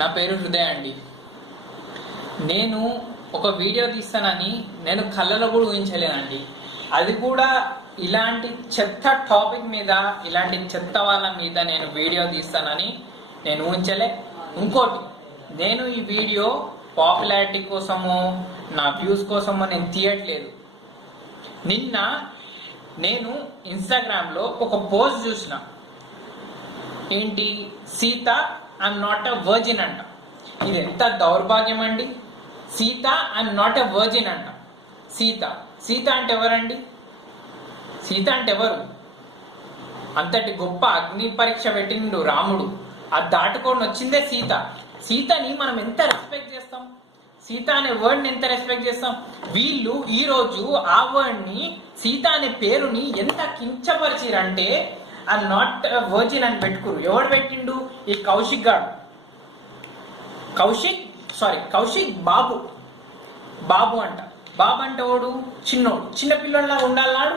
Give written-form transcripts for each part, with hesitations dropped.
నా పేరు హృదయ అండి. నేను ఒక వీడియో తీస్తానని నేను కళ్ళలో కూడా ఊహించలేనండి. అది కూడా ఇలాంటి చెత్త టాపిక్ మీద, ఇలాంటి చెత్త వాళ్ళ మీద నేను వీడియో తీస్తానని నేను ఊహించలే. ఇంకోటి, నేను ఈ వీడియో పాపులారిటీ కోసమో నా వ్యూస్ కోసమో నేను తీయట్లేదు. నిన్న నేను ఇన్స్టాగ్రామ్లో ఒక పోస్ట్ చూసిన. ఏంటి, Sita I'm not a virgin అంట. ఇది ఎంత దౌర్భాగ్యం అండి. Sita I'm not a virgin అంట. సీత అంటే ఎవరండి? సీత అంటే ఎవరు? అంతటి గొప్ప అగ్ని పరీక్ష పెట్టిండు రాముడు, అది దాటుకొని వచ్చిందే సీత. సీతని మనం ఎంత రెస్పెక్ట్ చేస్తాం, సీత అనే వర్డ్ని ఎంత రెస్పెక్ట్ చేస్తాం. వీళ్ళు ఈరోజు ఆ వర్డ్ని, సీత అనే పేరుని ఎంత కించపరిచిరంటే ఐఎమ్ నాట్ వర్జిన్ అని పెట్టుకురు. ఎవడు పెట్టిండు? ఈ కౌశిక్ గాడు. కౌశిక్ బాబు అంట. బాబు అంటే వాడు చిన్నోడు, చిన్న పిల్లల్లా ఉండాలన్నాడు.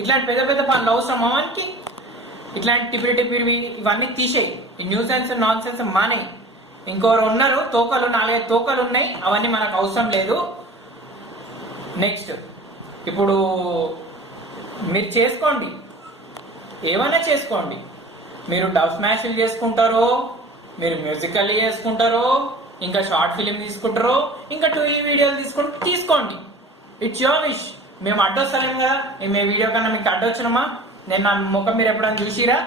ఇట్లాంటి పెద్ద పెద్ద పనులు అవసరం అవ్వడానికి? ఇట్లాంటి టిపిరి ఇవన్నీ తీసేయి. ఈ న్యూ సెన్స్ నాన్ సెన్స్ మానేయి. ఇంకోరు ఉన్నారు, తోకలు 4-5 తోకలు ఉన్నాయి, అవన్నీ మనకు అవసరం లేదు. నెక్స్ట్, ఇప్పుడు మీరు చేసుకోండి, ఏమైనా చేసుకోండి. మీరు డబ్ స్మాష్లు చేసుకుంటారో, మీరు మ్యూజికల్ చేసుకుంటారో, ఇంకా షార్ట్ ఫిలిం తీసుకుంటారో, ఇంకా 2 వీడియోలు తీసుకోండి. It's your wish. మేము అడ్డొస్తలేము కదా. మేము ఏ వీడియో కన్నా మీకు అడ్డొచ్చినామా? నేను నా ముఖం మీరు ఎప్పుడైనా చూసిరా?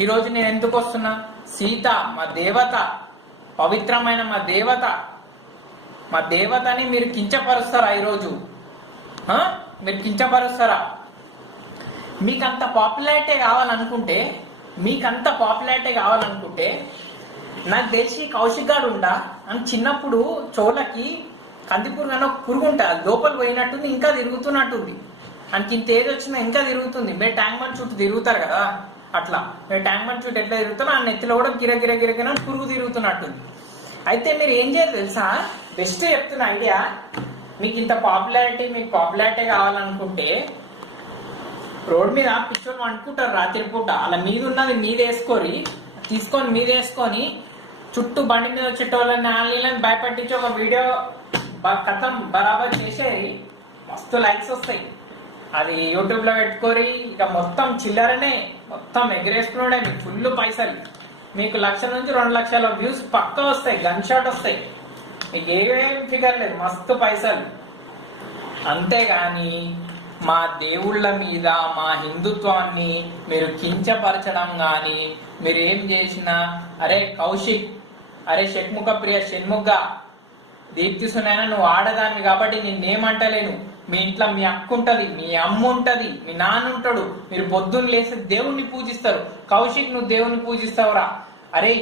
ఈరోజు నేను ఎందుకు వస్తున్నా? సీత మా దేవత, పవిత్రమైన మా దేవతని మీరు కించపరుస్తారా? ఈరోజు మీరు కించపరుస్తారా? మీకంత పాపులారిటీ కావాలనుకుంటే నాకు తెలిసి కౌశిక్ గాడు ఉండా అని చిన్నప్పుడు చోళ్ళకి కందిపూర్ కానీ ఒక పురుగు ఉంటుంది, లోపల పోయినట్టుంది, ఇంకా తిరుగుతున్నట్టుంది. ఆయనకి ఇంత ఏది వచ్చినా ఇంకా తిరుగుతుంది. మీరు ట్యాంక్ బండ్ చుట్టూ తిరుగుతారు కదా, అట్లా మీరు ట్యాంక్ బండ్ చుట్టూ ఎట్లా తిరుగుతారో ఆ నెత్తిలో కూడా గిరగిరగిరగిన పురుగు తిరుగుతున్నట్టుంది. అయితే మీరు ఏం చేయాలి తెలుసా? బెస్ట్ చెప్తున్న ఐడియా. మీకు ఇంత పాపులారిటీ కావాలనుకుంటే రోడ్ మీద పిచ్చోళ్ళు అనుకుంటారు రాత్రి పూట, అలా మీద ఉన్నది మీదేసుకొని చుట్టూ బండి మీద వచ్చేటోళ్ళని ఆన్లైన్ భయపట్టించి ఒక వీడియో కథం బరాబర్ చేసేది, మస్తు లైక్స్ వస్తాయి. అది యూట్యూబ్ లో పెట్టుకోరి, ఇక మొత్తం చిల్లరనే, మొత్తం ఎగరేసుకున్నాడే. మీకు ఫుల్ పైసలు, మీకు 1,00,000 నుంచి 2,00,000 వ్యూస్ పక్క వస్తాయి, గన్ షాట్ వస్తాయి. మీకు ఏమేం ఫిగర్ లేదు, మస్తు పైసలు. అంతేగాని మా దేవుళ్ళ మీద, మా హిందుత్వాన్ని మీరు కించపరచడం కానీ, మీరు ఏం చేసినా, అరే కౌశిక్, అరే షణ్ముఖ ప్రియ, దీప్తి సునైనా నువ్వు ఆడదాన్ని కాబట్టి నిన్నేమంటలేను. మీ ఇంట్లో మీ అక్క ఉంటది, మీ అమ్మ ఉంటది, మీ నాన్న ఉంటాడు. మీరు పొద్దున్న లేసి దేవుణ్ణి పూజిస్తారు. కౌశిక్, నువ్వు దేవుని పూజిస్తావురా? అరే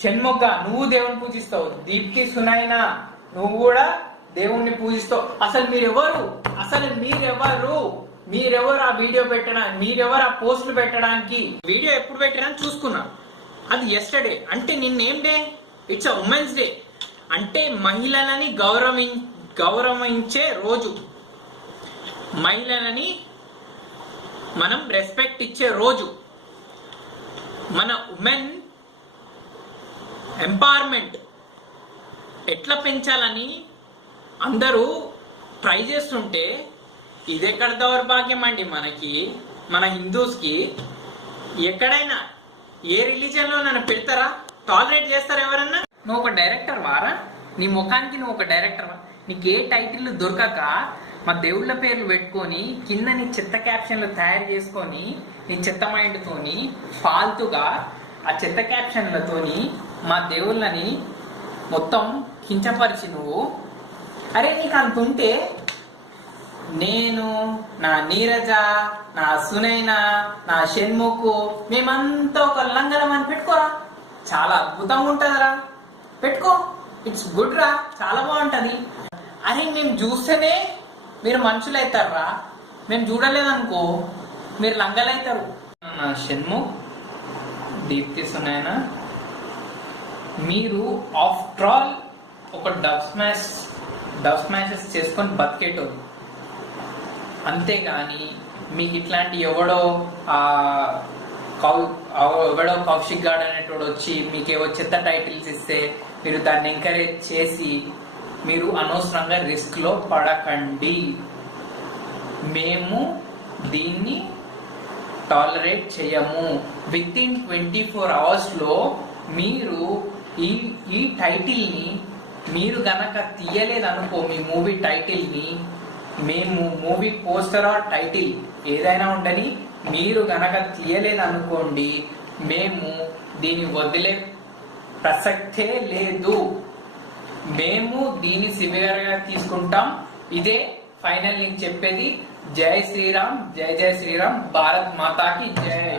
షణ్ముఖ, నువ్వు దేవుని పూజిస్తావు. దీప్తి సునైనా, నువ్వు కూడా దేవుణ్ణి పూజిస్తావు. అసలు మీరెవరు ఆ వీడియో పెట్టడానికి, మీరెవరు ఆ పోస్టులు పెట్టడానికి? వీడియో ఎప్పుడు పెట్టినా చూసుకున్నా, అది ఎస్టర్డే. అంటే నిన్నేం day? It's a women's day. అంటే మహిళలని గౌరవించే రోజు, మహిళలని మనం రెస్పెక్ట్ ఇచ్చే రోజు, మన ఉమెన్ ఎంపవర్మెంట్ ఎట్లా పెంచాలని అందరూ ట్రై చేస్తుంటే ఇదెక్కడ దౌర్భాగ్యం అండి. మన హిందూస్కి ఎక్కడైనా ఏ రిలీజన్లో నన్ను పెడతారా? టాలరేట్ చేస్తారా ఎవరన్నా? నువ్వు ఒక డైరెక్టర్ వారా? నీ ముఖానికి నువ్వు ఒక డైరెక్టర్ వా? నీకు ఏ టైటిల్ దొరకక మా దేవుళ్ళ పేర్లు పెట్టుకొని కింద నీ చెత్త క్యాప్షన్లు తయారు చేసుకొని, నీ చెత్త మైండ్తోని ఫాల్తుగా ఆ చెత్త క్యాప్షన్లతోని మా దేవుళ్ళని మొత్తం కించపరిచి నువ్వు, అరే నీకు అంత ఉంటే నేను, నా నీరజ, నా సునైనా, నా షణ్ముఖ్, మేమంతా ఒక లంగరం అని పెట్టుకోరా. చాలా అద్భుతంగా ఉంటుందిరా, పెట్టుకో. ఇట్స్ గుడ్ రా, చాలా బాగుంటది. అరే మేము చూస్తేనే మీరు మనుషులు అవుతారా, మేము చూడలేదనుకో మీరు లంగలవుతారు. నా షణ్ముఖ్, దీప్తి సునైనా, మీరు ఆఫ్టర్ ఆల్ ఒక డబ్ స్మాషెస్ చేసుకొని బతికేటోళ్ళు. అంతేగాని మీకు ఇట్లాంటి ఎవడో ఎవడో కౌశిక్ గార్డ్ అనేటోడు వచ్చి మీకేవో చెత్త టైటిల్స్ ఇస్తే మీరు దాన్ని ఎంకరేజ్ చేసి మీరు అనవసరంగా రిస్క్ లో పడకండి. మేము దీన్ని టాలరేట్ చేయము. విత్ ఇన్ 24 hours లో మీరు ఈ టైటిల్ ని మీరు గనక తీయలేదనుకో, మీ మూవీ టైటిల్ ని, మేము మూవీ పోస్టర్ ఆర్ టైటిల్ ఏదైనా ఉండని మీరు గనక తీయలేదనుకోండి, మేము దీన్ని వదిలే ప్రసక్తే లేదు. మేము దీన్ని సివియర్ గా తీసుకుంటాం. ఇదే ఫైనల్ నేను చెప్పేది. జై శ్రీరామ్, జై జై శ్రీరామ్, భారత్ మాతాకి జై.